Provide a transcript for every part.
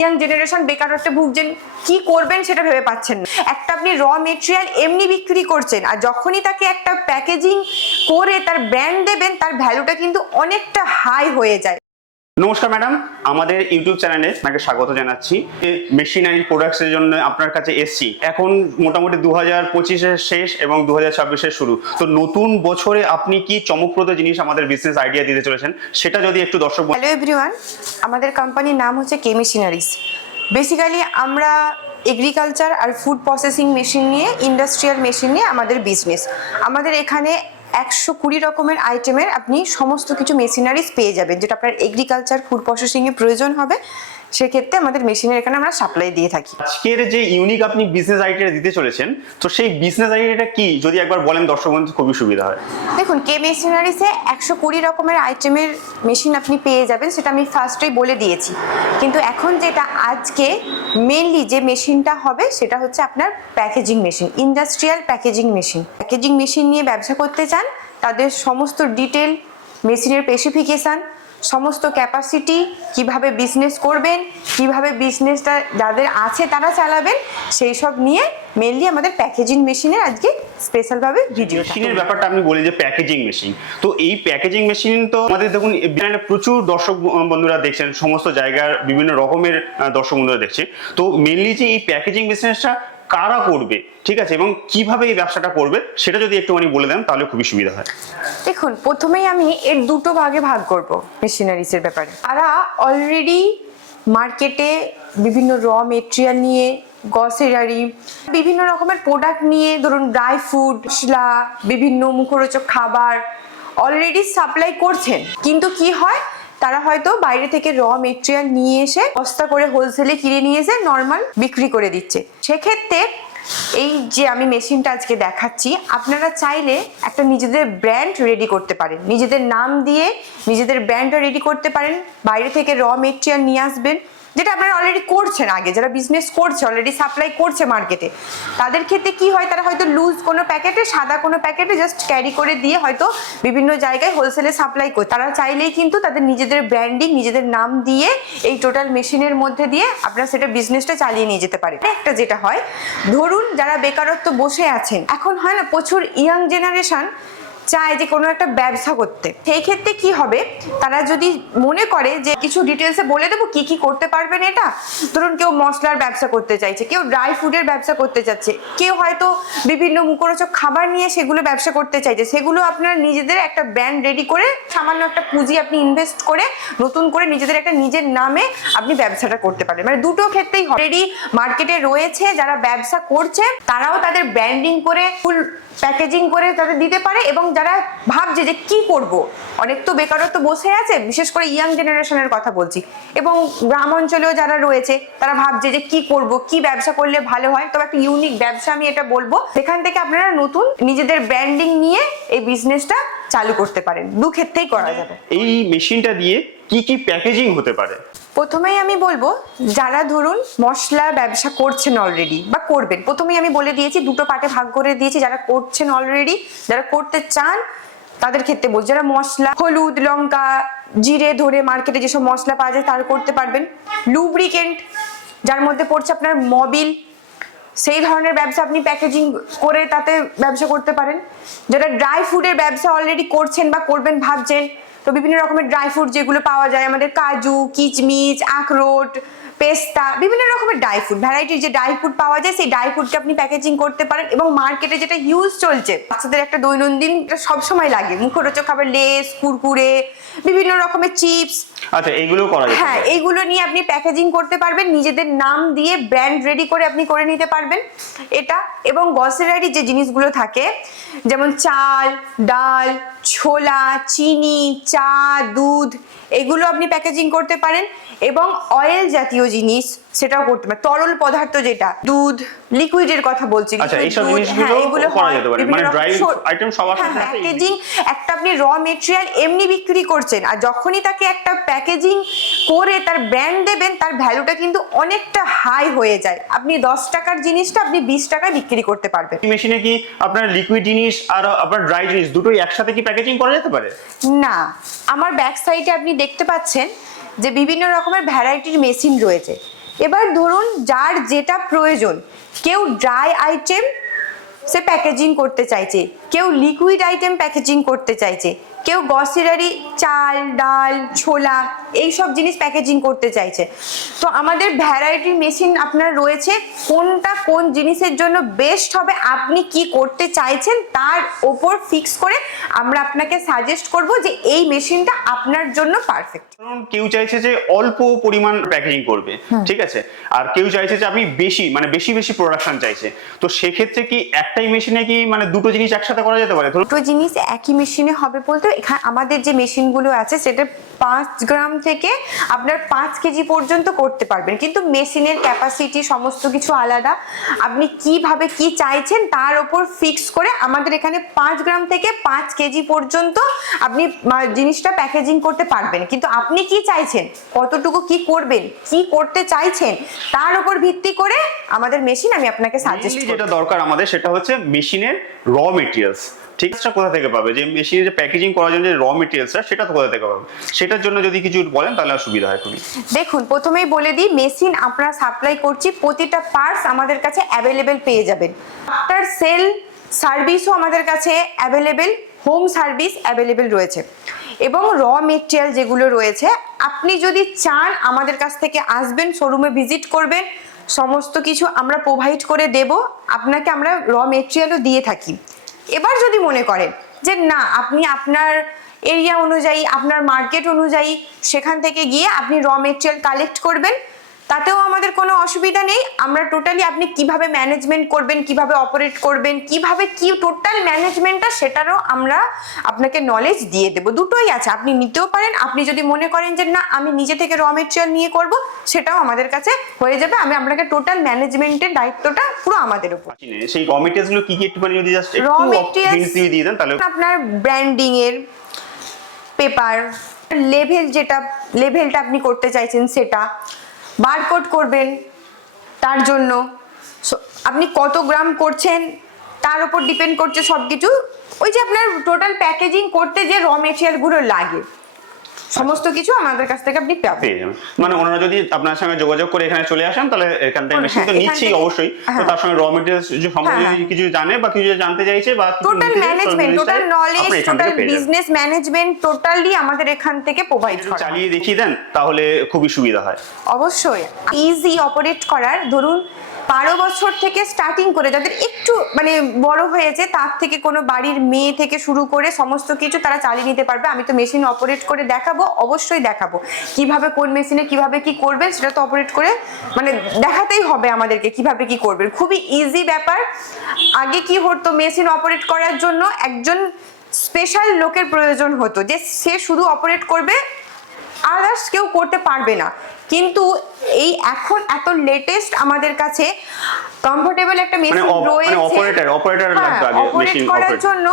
Young generation বেকারত্বে ভুগছেন, কি করবেন সেটা ভেবে পাচ্ছেন না। একটা আপনি র মেটেরিয়াল এমনি বিক্রি করছেন, আর যখনই তাকে একটা প্যাকেজিং করে তার ব্র্যান্ড দেবেন, তার ভ্যালুটা কিন্তু অনেকটা হাই হয়ে যায়। নমস্কার, ম্যাডাম। আমাদের ইউটিউব চ্যানেলে আপনাকে স্বাগত জানাচ্ছি। মেশিনারি প্রোডাক্টসের জন্য আপনার কাছে এসছি। এখন মোটামুটি দু হাজার পঁচিশের শেষ এবং দু হাজার ছাব্বিশের শুরু। তো নতুন বছরে আপনি কি চমকপ্রদ জিনিস আমাদের বিজনেস আইডিয়া দিতে চলেছেন? সেটা যদি একটু দর্শক হ্যালো এভরিওয়ান আমাদের কোম্পানির নাম হচ্ছে কে মেশিনারিজ বেসিক্যালি আমরা এগ্রিকালচার আর ফুড প্রসেসিং মেশিন নিয়ে ইন্ডাস্ট্রিয়াল মেশিন নিয়ে আমাদের বিজনেস আমাদের এখানে একশো কুড়ি রকমের আইটেমের আপনি সমস্ত কিছু মেশিনারিজ পেয়ে যাবেন, যেটা আপনার এগ্রিকালচার ফুড প্রসেসিংয়ে প্রয়োজন হবে। সেক্ষেত্রে আমাদের মেশিনের এখানে আমরা সাপ্লাই দিয়ে থাকি। আজকের যে ইউনিক আপনি বিজনেস আইডিয়া দিতে চলেছেন তো সেই বিজনেস আইডিয়াটা কি? যদি একবার বলেন দর্শক বন্ধু খুবই সুবিধা হয়। দেখুন কে মেশিনারিসে একশো কুড়ি রকমের আইটেমের মেশিন আপনি পেয়ে যাবেন সেটা আমি ফার্স্টেই বলে দিয়েছি। কিন্তু এখন যেটা আজকে মেনলি যে মেশিনটা হবে সেটা হচ্ছে আপনার packaging machine industrial packaging machine packaging machine নিয়ে ব্যবসা করতে চান তাদের সমস্ত ডিটেল মেশিনের স্পেসিফিকেশান সমস্ত ক্যাপাসিটি কীভাবে বিজনেস করবেন, কীভাবে বিজনেসটা যাদের আছে তারা চালাবেন, সেই সব নিয়ে মেনলি আমাদের প্যাকেজিং মেশিনের আজকে স্পেশালভাবে ভিডিও মেশিনের ব্যাপারটা আমি বলি যে প্যাকেজিং মেশিন তো এই প্যাকেজিং মেশিন তো আমাদের দেখুন প্রচুর দর্শক বন্ধুরা দেখছেন, সমস্ত জায়গার বিভিন্ন রকমের দর্শক বন্ধুরা দেখছে। তো মেনলি যে এই প্যাকেজিং বিজনেসটা কারা করবে, ঠিক আছে? এবং কীভাবে এই ব্যবসাটা করবে, সেটা যদি একটুখানি বলে দেন, তাহলে খুবই সুবিধা হয়। দেখুন, প্রথমেই আমি এর দুটো ভাগে ভাগ করব মেশিনারিজের ব্যাপারে। তারা অলরেডি মার্কেটে বিভিন্ন র মেটেরিয়াল নিয়ে গসেরারি বিভিন্ন রকমের প্রোডাক্ট নিয়ে, ধরুন ড্রাই ফ্রুট মশলা, বিভিন্ন মুখরোচক খাবার অলরেডি সাপ্লাই করছেন। কিন্তু কি হয়? তারা হয়তো বাইরে থেকে র মেটেরিয়াল নিয়ে এসে বস্তা করে হোলসেলে কিনে নিয়ে এসে নর্মাল বিক্রি করে দিচ্ছে। সেক্ষেত্রে এই যে আমি মেশিনটা আজকে দেখাচ্ছি, আপনারা চাইলে একটা নিজেদের ব্র্যান্ড রেডি করতে পারেন। নিজেদের নাম দিয়ে নিজেদের ব্র্যান্ডটা রেডি করতে পারেন। বাইরে থেকে র মেটেরিয়াল নিয়ে আসবেন। যেটা আপনারা অলরেডি করছেন আগে, যারা বিজনেস করছে অলরেডি সাপ্লাই করছে মার্কেটে তাদের ক্ষেত্রে কি হয়? তারা হয়তো লুজ কোনো প্যাকেটে সাদা কোনো প্যাকেটে জাস্ট ক্যারি করে দিয়ে হয়তো বিভিন্ন জায়গায় হোলসেলে সাপ্লাই করে। তারা চাইলেই কিন্তু তাদের নিজেদের ব্র্যান্ডিং নিজেদের নাম দিয়ে এই টোটাল মেশিনের মধ্যে দিয়ে আপনারা সেটা বিজনেসটা চালিয়ে নিয়ে যেতে পারে একটা যেটা হয়, ধরুন যারা বেকারত্ব বসে আছেন, এখন হয় না প্রচুর ইয়াং জেনারেশন চায় যে কোনো একটা ব্যবসা করতে। সেই ক্ষেত্রে কি হবে? তারা যদি মনে করে যে কিছু ডিটেলসে বলে দেবো, কি কি করতে পারবেন এটা? ধরুন কেউ মশলার ব্যবসা করতে চাইছে, কেউ ড্রাই ফ্রুটের ব্যবসা করতে চাচ্ছে কেউ হয়তো বিভিন্ন মুখরোচক খাবার নিয়ে সেগুলো ব্যবসা করতে চাইছে, সেগুলো আপনার নিজেদের একটা ব্র্যান্ড রেডি করে, সামান্য একটা পুঁজি আপনি ইনভেস্ট করে, নতুন করে নিজেদের একটা নিজের নামে আপনি ব্যবসাটা করতে পারেন মানে দুটো ক্ষেত্রেই অলরেডি মার্কেটে রয়েছে, যারা ব্যবসা করছে, তারাও তাদের ব্র্যান্ডিং করে ফুল প্যাকেজিং করে তাদের দিতে পারে এবং যারা ভাবছে যে কি করব? অনেক তো বেকারত্ব বসে আছে বিশেষ করে ইয়াং জেনারেশনের কথা বলছি। এবং গ্রাম অঞ্চলেও যারা রয়েছে তারা ভাবছে যে কি করব কি ব্যবসা করলে ভালো হয়? তবে একটা ইউনিক ব্যবসা আমি এটা বলব। সেখান থেকে আপনারা নতুন নিজেদের ব্র্যান্ডিং নিয়ে এই বিজনেসটা চালু করতে পারেন। দু ক্ষেত্রেই করা যাবে। এই মেশিনটা দিয়ে কি কি প্যাকেজিং হতে পারে? প্রথমেই আমি বলব, যারা ধরুন মশলা ব্যবসা করছেন অলরেডি বা করবেন, প্রথমেই আমি বলে দিয়েছি, দুটো পার্টে ভাগ করে দিয়েছি, যারা করছেন অলরেডি যারা করতে চান, তাদের ক্ষেত্রে বলছি, যারা মশলা, হলুদ, লঙ্কা, জিরে ধরে মার্কেটে যেসব মশলা পাওয়া যায়, তারা করতে পারবেন। লুব্রিকেন্ট যার মধ্যে পড়ছে আপনার মবিল, সেই ধরনের ব্যবসা আপনি প্যাকেজিং করে তাতে ব্যবসা করতে পারেন। যারা ড্রাই ফুডের ব্যবসা অলরেডি করছেন বা করবেন, ভাবছেন তো বিভিন্ন রকমের ড্রাই ফ্রুট যেগুলো পাওয়া যায় আমাদের কাজু কিচমিচ আখরোট পেস্তা বিভিন্ন রকমের ড্রাই ফ্রুট ভ্যারাইটির যে ড্রাই ফ্রুট পাওয়া যায় সেই ড্রাই ফ্রুটকে আপনি প্যাকেজিং করতে পারেন এবং মার্কেটে যেটা হিউজ চলছে বাচ্চাদের একটা দৈনন্দিন সবসময় লাগে। মুখরোচক খাবার লেস কুরকুরে বিভিন্ন রকমের চিপস আচ্ছা এইগুলো করা যেতে হ্যাঁ এইগুলো নিয়ে আপনি প্যাকেজিং করতে পারবেন নিজেদের নাম দিয়ে ব্র্যান্ড রেডি করে আপনি করে নিতে পারবেন। এটা এবং গসেরারি যে জিনিসগুলো থাকে যেমন চাল ডাল ছোলা চিনি চা দুধ এগুলো আপনি প্যাকেজিং করতে পারেন এবং অয়েল জাতীয় জিনিস সেটাও করতে পারেন। তরল পদার্থ যেটা দুধ লিকুইডের কথা বলছি আচ্ছা, এগুলো পারে। বিভিন্ন মানে হ্যাঁ, প্যাকেজিং একটা আপনি র মেটেরিয়াল এমনি বিক্রি করছেন আর যখনই তাকে একটা প্যাকেজিং করে তার ব্র্যান্ড দেবেন তার ভ্যালুটা কিন্তু অনেকটা হাই হয়ে যায়। আপনি দশ টাকার জিনিসটা আপনি বিশ টাকায় বিক্রি করতে পারবেন। মেশিনে কি আপনার লিকুইড জিনিস আর আপনার ড্রাই জিনিস দুটোই একসাথে কি প্যাকেজিং করা যেতে পারে? না, আমার ব্যাক সাইডে আপনি দেখতে পাচ্ছেন যে বিভিন্ন রকমের ভ্যারাইটির মেশিন রয়েছে। এবার ধরুন, যার যেটা প্রয়োজন, কেউ ড্রাই আইটেম সে প্যাকেজিং করতে চাইছে। কেউ লিকুইড আইটেম প্যাকেজিং করতে চাইছে কেউ গসিরারি চাল ডাল ছোলা এই সব জিনিস প্যাকেজিং করতে চাইছে। তো আমাদের ভ্যারাইটি মেশিন আপনার রয়েছে কোনটা কোন জিনিসের জন্য বেস্ট হবে আপনি কি করতে চাইছেন তার ওপর ফিক্স করে আমরা আপনাকে সাজেস্ট করব যে এই মেশিনটা আপনার জন্য পারফেক্ট কেউ চাইছে যে অল্প পরিমাণ প্যাকেজিং করবে ঠিক আছে? আর কেউ চাইছে যে আপনি বেশি মানে বেশি বেশি প্রোডাকশন চাইছে। তো সেক্ষেত্রে কি একটাই মেশিনে কি মানে দুটো জিনিস একসাথে করা যেতে পারে? দুটো জিনিস একই মেশিনে হবে বলতে এখানে আমাদের যে মেশিনগুলো আছে সেটা পাঁচ গ্রাম থেকে আপনার পাঁচ কেজি পর্যন্ত করতে পারবেন। কিন্তু মেশিনের ক্যাপাসিটি সমস্ত কিছু আলাদা। আপনি কীভাবে কি চাইছেন তার ওপর ফিক্স করে আমাদের এখানে পাঁচ গ্রাম থেকে পাঁচ কেজি পর্যন্ত আপনি জিনিসটা প্যাকেজিং করতে পারবেন। কিন্তু আপনি কি চাইছেন? কতটুকু কি করবেন? কি করতে চাইছেন? তার উপর ভিত্তি করে আমাদের মেশিন আমি আপনাকে সাজেস্ট যেটা দরকার আমাদের সেটা হচ্ছে মেশিনের র মেটেরিয়ালস ঠিক আছে কোথা থেকে পাবে? যে মেশিনে যে প্যাকেজিং করার জন্য যে র মেটেরিয়ালসটা সেটা তো কোথা থেকে পাবে? সেটার জন্য যদি কিছু বলেন, তাহলে সুবিধা হয় খুবই। দেখুন, প্রথমেই বলে দিই মেশিন আমরা সাপ্লাই করছি, প্রতিটা পার্টস আমাদের কাছে অ্যাভেলেবেল পেয়ে যাবেন। আফটার সেল সার্ভিসও আমাদের কাছে অ্যাভেলেবেল হোম সার্ভিস অ্যাভেলেবেল রয়েছে। এবং র মেটেরিয়াল যেগুলো রয়েছে, আপনি যদি চান আমাদের কাছ থেকে আসবেন শোরুমে ভিজিট করবেন, সমস্ত কিছু আমরা প্রোভাইড করে দেব। আপনাকে আমরা র মেটেরিয়ালও দিয়ে থাকি। এবার যদি মনে করেন যে না, আপনি আপনার এরিয়া অনুযায়ী, আপনার মার্কেট অনুযায়ী সেখান থেকে গিয়ে আপনি র মেটেরিয়াল কালেক্ট করবেন তাতেও আমাদের কোনো অসুবিধা নেই। আমরা টোটালি আপনি কীভাবে ম্যানেজমেন্ট করবেন কীভাবে অপারেট করবেন কীভাবে কি টোটাল ম্যানেজমেন্টটা সেটারও আমরা আপনাকে নলেজ দিয়ে দেবো। দুটোই আছে। আপনি নিতেও পারেন। আপনি যদি মনে করেন যে না আমি নিজে থেকে র মেটেরিয়াল নিয়ে করব সেটাও আমাদের কাছে হয়ে যাবে। আমি আপনাকে টোটাল ম্যানেজমেন্টের দায়িত্বটা পুরো আমাদের উপর। সেই র মেটেরিয়ালসগুলো কি কি একটুখানি যদি জাস্ট র দিয়ে দিয়ে দেন তাহলে আপনার ব্র্যান্ডিং এর পেপার লেভেল যেটা লেভেলটা আপনি করতে চাইছেন সেটা। বারকোড করবেন তার জন্য। আপনি কত গ্রাম করছেন তার উপর ডিপেন্ড করছে সব কিছু ওই যে আপনার টোটাল প্যাকেজিং করতে যে র মেটেরিয়ালগুলো লাগে। সমস্ত কিছু আমাদের কাছ থেকে আপনি পাবেন। পেয়ে যাবেন। মানে ওনারা যদি আপনার সঙ্গে যোগাযোগ করে এখানে চলে আসেন তাহলে এখান থেকে হ্যাঁ, মেশিন তো এখান নিচ্ছেই অবশ্যই। তো হ্যাঁ। তার সঙ্গে র মেটেরিয়ালস হ্যাঁ, যদি কিছু জানে বা কিছু জানতে চাইছে বা total management total knowledge total. Business management totally আমাদের এখান থেকে প্রোভাইড করা। চালিয়ে দেখিয়ে দেন তাহলে খুবই সুবিধা হয়। অবশ্যই। ইজি অপারেট করার ধরুন বারো বছর থেকে স্টার্টিং করে, যাদের একটু মানে বড় হয়েছে, তার থেকে কোনো বাড়ির মেয়ে থেকে শুরু করে সমস্ত কিছু তারা চালিয়ে নিতে পারবে। আমি তো মেশিন অপারেট করে দেখাবো, অবশ্যই দেখাবো। কীভাবে, কোন মেশিনে কীভাবে কি করবেন সেটা তো অপারেট করে মানে দেখাতেই হবে আমাদেরকে কীভাবে কি করবেন খুবই ইজি ব্যাপার। আগে কি হতো মেশিন অপারেট করার জন্য? একজন স্পেশাল লোকের প্রয়োজন হতো যে সে শুধু অপারেট করবে আদার্স কেউ করতে পারবে না। কিন্তু এই এখন এত লেটেস্ট আমাদের কাছে কমফোর্টেবল একটা মানে মেশিন মানে রয়েছে। অপারেটর অপারেটর লাগবে অপারেট করার জন্য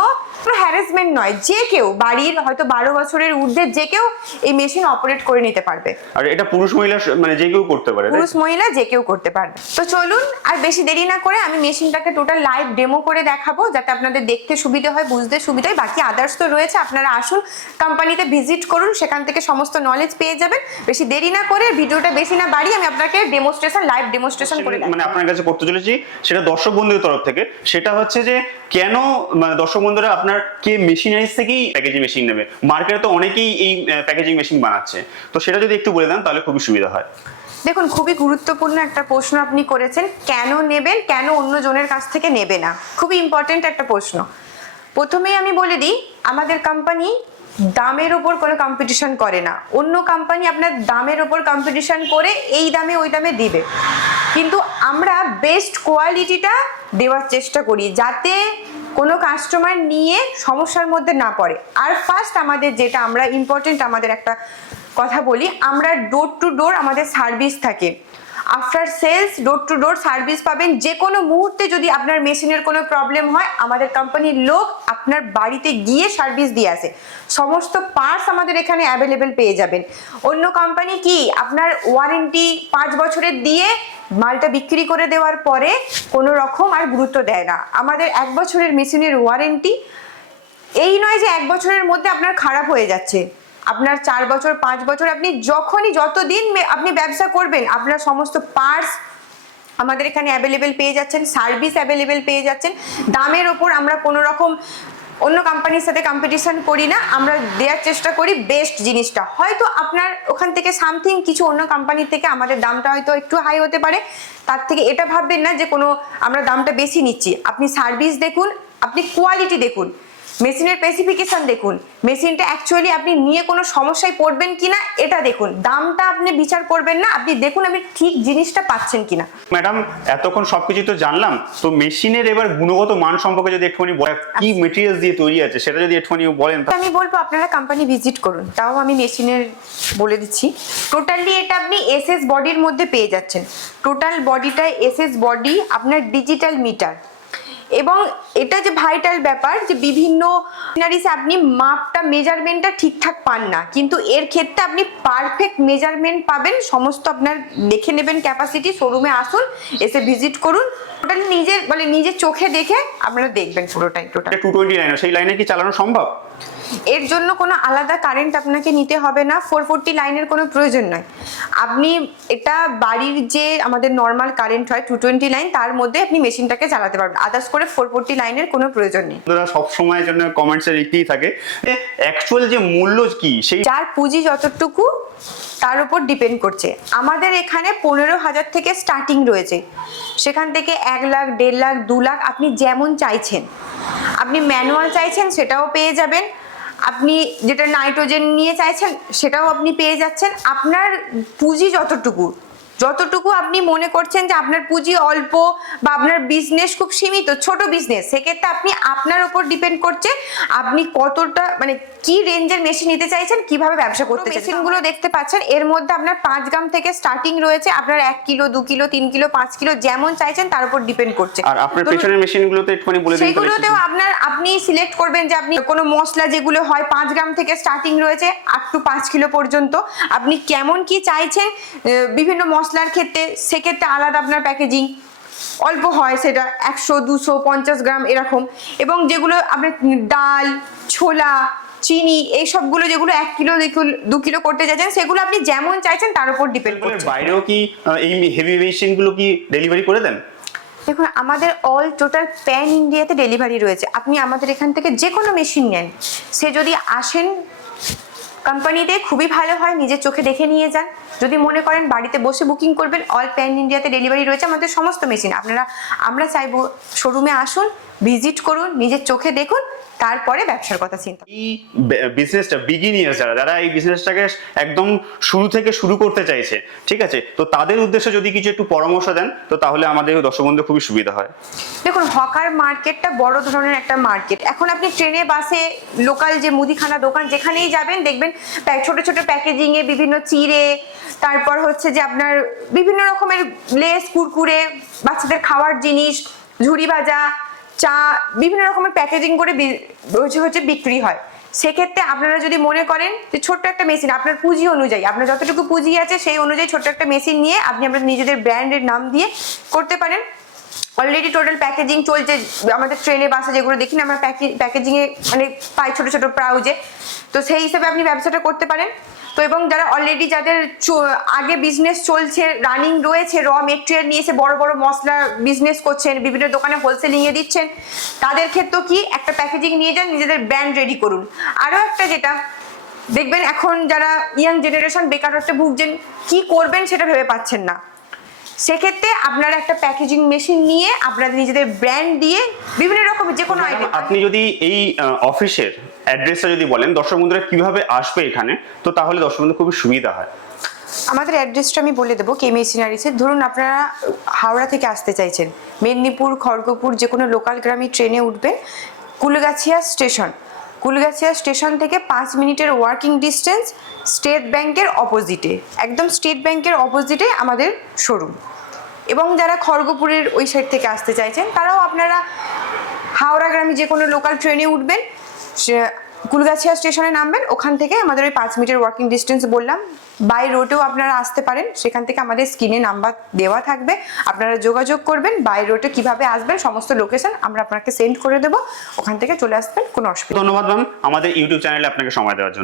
হ্যারাসমেন্ট নয় যে কেউ বাড়ির হয়তো বারো বছরের ঊর্ধ্বে যে কেউ এই মেশিন অপারেট করে নিতে পারবে। আর এটা পুরুষ মহিলা মানে যে কেউ করতে পারে পুরুষ মহিলা যে কেউ করতে পারবে। তো চলুন আর বেশি দেরি না করে আমি মেশিনটাকে টোটাল লাইভ ডেমো করে দেখাবো যাতে আপনাদের দেখতে সুবিধা হয় বুঝতে সুবিধা হয়। বাকি আদার্স তো রয়েছে আপনারা আসুন কোম্পানিতে ভিজিট করুন সেখান থেকে সমস্ত নলেজ পেয়ে যাবেন। বেশি দেরি না করে ভিডিওটা বেশি না বাড়ি আমি আপনাকে ডেমোস্ট্রেশন লাইভ ডেমোস্ট্রেশন করে মানে আপনার কাছে করতে চলেছি সেটা দর্শক বন্ধুদের তরফ থেকে। সেটা হচ্ছে যে কেন মানে দর্শক বন্ধুরা আপনার কে মেশিনারিজ থেকেই প্যাকেজিং মেশিন নেবে? মার্কেটে তো অনেকেই এই প্যাকেজিং মেশিন বানাচ্ছে। তো সেটা যদি একটু বলে দেন, তাহলে খুবই সুবিধা হয়। দেখুন, খুবই গুরুত্বপূর্ণ একটা প্রশ্ন আপনি করেছেন, কেন নেবেন, কেন অন্য জনের কাছ থেকে নেবে না? খুবই ইম্পর্টেন্ট একটা প্রশ্ন। প্রথমেই আমি বলে দিই, আমাদের কোম্পানি দামের ওপর কোনো কম্পিটিশন করে না। অন্য কোম্পানি আপনার দামের ওপর কম্পিটিশন করে এই দামে, ওই দামে দিবে। কিন্তু আমরা বেস্ট কোয়ালিটিটা দেওয়ার চেষ্টা করি, যাতে কোনো কাস্টমার নিয়ে সমস্যার মধ্যে না পড়ে। আর ফার্স্ট আমাদের যেটা আমরা ইম্পর্টেন্ট আমাদের একটা কথা বলি, আমরা ডোর টু ডোর আমাদের সার্ভিস থাকে। After sales door to door service পাবেন। যে কোনো মুহূর্তে যদি আপনার মেশিনের কোনো প্রবলেম হয়, আমাদের কোম্পানির লোক আপনার বাড়িতে গিয়ে সার্ভিস দিয়ে আসে। সমস্ত পার্টস আমাদের এখানে অ্যাভেলেবেল পেয়ে যাবেন। অন্য কোম্পানি কি, আপনার ওয়ারেন্টি পাঁচ বছরের দিয়ে মালটা বিক্রি করে দেওয়ার পরে কোনো রকম আর গুরুত্ব দেয় না। আমাদের এক বছরের মেশিনের ওয়ারেন্টি এই নয় যে এক বছরের মধ্যে আপনার খারাপ হয়ে যাচ্ছে। আপনার চার বছর, পাঁচ বছর, আপনি যখনই যতদিন আপনি ব্যবসা করবেন, আপনার সমস্ত পার্টস আমাদের এখানে অ্যাভেলেবেল পেয়ে যাচ্ছেন সার্ভিস অ্যাভেলেবেল পেয়ে যাচ্ছেন। দামের ওপর আমরা কোনো রকম অন্য কোম্পানির সাথে কম্পিটিশন করি না, আমরা দেওয়ার চেষ্টা করি বেস্ট জিনিসটা। হয়তো আপনার ওখান থেকে সামথিং কিছু অন্য কোম্পানির থেকে আমাদের দামটা হয়তো একটু হাই হতে পারে, তার থেকে এটা ভাববেন না যে কোনো আমরা দামটা বেশি নিচ্ছি। আপনি সার্ভিস দেখুন, আপনি কোয়ালিটি দেখুন। মেশিনের স্পেসিফিকেশন দেখুন। মেশিনটা অ্যাকচুয়ালি আপনি নিয়ে কোনো সমস্যায় পড়বেন কিনা এটা দেখুন। দামটা আপনি বিচার করবেন না আপনি দেখুন আপনি ঠিক জিনিসটা পাচ্ছেন কিনা। ম্যাডাম এতক্ষণ সবকিছু তো জানলাম তো মেশিনের এবার গুণগত মান সম্পর্কে যদি একটুখানি বলেন কি মেটেরিয়াল দিয়ে তৈরি আছে সেটা যদি একটুখানি বলেন আমি বলব আপনারা কোম্পানি ভিজিট করুন। তাও আমি মেশিনের বলে দিচ্ছি। টোটালি এটা আপনি এসএস বডির মধ্যে পেয়ে যাচ্ছেন। টোটাল বডিটা এসএস বডি আপনার ডিজিটাল মিটার এবং এটা যে ভাইটাল ব্যাপার যে বিভিন্ন আপনি মাপটা মেজারমেন্টটা ঠিকঠাক পান না। কিন্তু এর ক্ষেত্রে আপনি পারফেক্ট মেজারমেন্ট পাবেন। সমস্ত আপনার দেখে নেবেন ক্যাপাসিটি শোরুমে আসুন, এসে ভিজিট করুন। টোটালি নিজের মানে নিজের চোখে দেখে আপনারা দেখবেন পুরোটাই টোটাল টু টোয়েন্টি লাইনে সেই লাইনে কি চালানো সম্ভব? এর জন্য কোনো আলাদা কারেন্ট আপনাকে নিতে হবে না ফোর ফোরটি লাইনের কোনো প্রয়োজন নয়। আপনি এটা বাড়ির যে আমাদের নর্মাল কারেন্ট হয় টু টোয়েন্টি লাইন তার মধ্যে আপনি মেশিনটাকে চালাতে পারবেন। আদার্স করে ফোর ফোরটি লাইনের কোনো প্রয়োজন নেই। সব সময়ের জন্য কমেন্টসে লিখতেই থাকে অ্যাকচুয়াল যে মূল্য কি সেই যার পুঁজি যতটুকু তার উপর ডিপেন্ড করছে। আমাদের এখানে পনেরো হাজার থেকে স্টার্টিং রয়েছে। সেখান থেকে এক লাখ দেড় লাখ দু লাখ আপনি যেমন চাইছেন। আপনি ম্যানুয়াল চাইছেন সেটাও পেয়ে যাবেন। আপনি যেটা নাইট্রোজেন নিয়ে চাইছেন সেটাও আপনি পেয়ে যাচ্ছেন। আপনার পুঁজি যতটুকু যতটুকু আপনি মনে করছেন যে আপনার পুঁজি অল্প বা আপনার বিজনেস খুব সীমিত ছোট বিজনেস সেক্ষেত্রে আপনি আপনার উপর ডিপেন্ড করছে আপনি কতটা মানে কি রেঞ্জের মেশিন নিতে চাইছেন কীভাবে ব্যবসা করতে চাইছেন মেশিনগুলো দেখতে পাচ্ছেন। এর মধ্যে আপনার পাঁচ গ্রাম থেকে স্টার্টিং রয়েছে আপনার এক কিলো দু কিলো তিন কিলো পাঁচ কিলো যেমন চাইছেন তার উপর ডিপেন্ড করছে। আর আপনার পেছনের মেশিনগুলোতে একটুখানি বলে দিন সেইগুলোতেও আপনার আপনি সিলেক্ট করবেন যে আপনি কোনো মশলা যেগুলো হয় পাঁচ গ্রাম থেকে স্টার্টিং রয়েছে আপ টু পাঁচ কিলো পর্যন্ত। আপনি কেমন কি চাইছেন বিভিন্ন মশলার ক্ষেত্রে সেক্ষেত্রে আলাদা আপনার প্যাকেজিং অল্প হয় সেটা একশো দুশো পঞ্চাশ গ্রাম এরকম। এবং যেগুলো আপনার ডাল ছোলা চিনি এই সবগুলো যেগুলো এক কিলো দু কিলো- করতে চাইছেন সেগুলো আপনি যেমন চাইছেন তার উপর ডিপেন্ড এগুলোর করছে। বাইরেও কি এই হেভি মেশিনগুলো কি ডেলিভারি করে দেন? দেখুন আমাদের অল টোটাল প্যান ইন্ডিয়াতে ডেলিভারি রয়েছে। আপনি আমাদের এখান থেকে যে কোনো মেশিন নেন। সে যদি আসেন কোম্পানিতে খুবই ভালো হয়, নিজের চোখে দেখে নিয়ে যান। যদি মনে করেন বাড়িতে বসে বুকিং করবেন অল প্যান ইন্ডিয়াতে ডেলিভারি রয়েছে, আমাদের সমস্ত মেশিন আপনারা, আমরা চাইব শোরুমে আসুন ভিজিট করুন, নিজের চোখে দেখুন তারপরে ব্যবসার কথা চিন্তা। এই বিজনেসটা বিগিনিয়ার্স যারা যারা এই বিজনেসটাকে একদম শুরু থেকে শুরু করতে চাইছে ঠিক আছে তো তাদের উদ্দেশ্যে যদি কিছু একটু পরামর্শ দেন তো তাহলে আমাদের দর্শক বন্ধু খুবই সুবিধা হয় দেখুন হকার মার্কেটটা বড় ধরনের একটা মার্কেট এখন আপনি ট্রেনে বাসে লোকাল যে মুদিখানা দোকান যেখানেই যাবেন দেখবেন ছোট ছোট প্যাকেজিং এ বিভিন্ন চিড়ে তারপর হচ্ছে যে আপনার বিভিন্ন রকমের লেস কুরকুরে বাচ্চাদের খাওয়ার জিনিস ঝুড়ি ভাজা চা, বিভিন্ন রকমের প্যাকেজিং করে হচ্ছে হচ্ছে বিক্রি হয়। সেক্ষেত্রে আপনারা যদি মনে করেন যে ছোট্ট একটা মেশিন আপনার পুঁজি অনুযায়ী, আপনার যতটুকু পুঁজি আছে সেই অনুযায়ী ছোট্ট একটা মেশিন নিয়ে আপনি আপনার নিজেদের ব্র্যান্ডের নাম দিয়ে করতে পারেন। অলরেডি টোটাল প্যাকেজিং চলছে, আমাদের ট্রেনে বাসে যেগুলো দেখি না, আমরা প্যাকেজিং এ মানে পাই ছোটো ছোটো প্রাউজে তো সেই হিসাবে আপনি ব্যবসাটা করতে পারেন। তো এবং যারা অলরেডি যাদের আগে বিজনেস চলছে রানিং রয়েছে র মেটেরিয়াল নিয়ে এসে বড় বড় মশলা বিজনেস করছেন, বিভিন্ন দোকানে হোলসেলিং এ দিচ্ছেন, তাদের ক্ষেত্রেও কি একটা প্যাকেজিং নিয়ে যান, নিজেদের ব্র্যান্ড রেডি করুন। আরও একটা যেটা, দেখবেন এখন যারা ইয়াং জেনারেশন বেকারত্বে ভুগছেন, কি করবেন সেটা ভেবে পাচ্ছেন না। সেক্ষেত্রে আপনারা একটা প্যাকেজিং মেশিন নিয়ে আপনাদের নিজেদের ব্র্যান্ড দিয়ে বিভিন্ন রকমের যে কোনো আইটেম আপনি যদি এই অফিসের অ্যাড্রেসটা যদি বলেন দর্শক বন্ধুরা কীভাবে আসবে এখানে তো তাহলে দর্শক বন্ধু খুবই সুবিধা হয়। আমাদের অ্যাড্রেসটা আমি বলে দেবো কে মেশিনারিসের ধরুন আপনারা হাওড়া থেকে আসতে চাইছেন মেদিনীপুর খড়গপুর যে কোনো লোকাল গ্রামে ট্রেনে উঠবেন কুলগাছিয়া স্টেশন কুলগাছিয়া স্টেশন থেকে পাঁচ মিনিটের ওয়ার্কিং ডিস্টেন্স স্টেট ব্যাংকের অপোজিটে, একদম স্টেট ব্যাংকের অপোজিটে আমাদের শোরুম। এবং যারা খড়গপুরের ওই সাইড থেকে আসতে চাইছেন, তারাও আপনারা হাওড়া গ্রামে যে কোনো লোকাল ট্রেনে উঠবেন কুলগাছিয়া স্টেশনে নামবেন, ওখান থেকে আমাদের ওই পাঁচ মিটার ওয়াকিং ডিস্টেন্স বললাম। বাই রোডেও আপনারা আসতে পারেন, সেখান থেকে আমাদের স্ক্রিনে নাম্বার দেওয়া থাকবে। আপনারা যোগাযোগ করবেন বাই রোডে কীভাবে আসবেন, সমস্ত লোকেশন আমরা আপনাকে সেন্ড করে দেবো। ওখান থেকে চলে আসবেন, কোনো অসুবিধা ধন্যবাদ ম্যাম আমাদের ইউটিউব চ্যানেলে আপনাকে সময় দেওয়ার জন্য।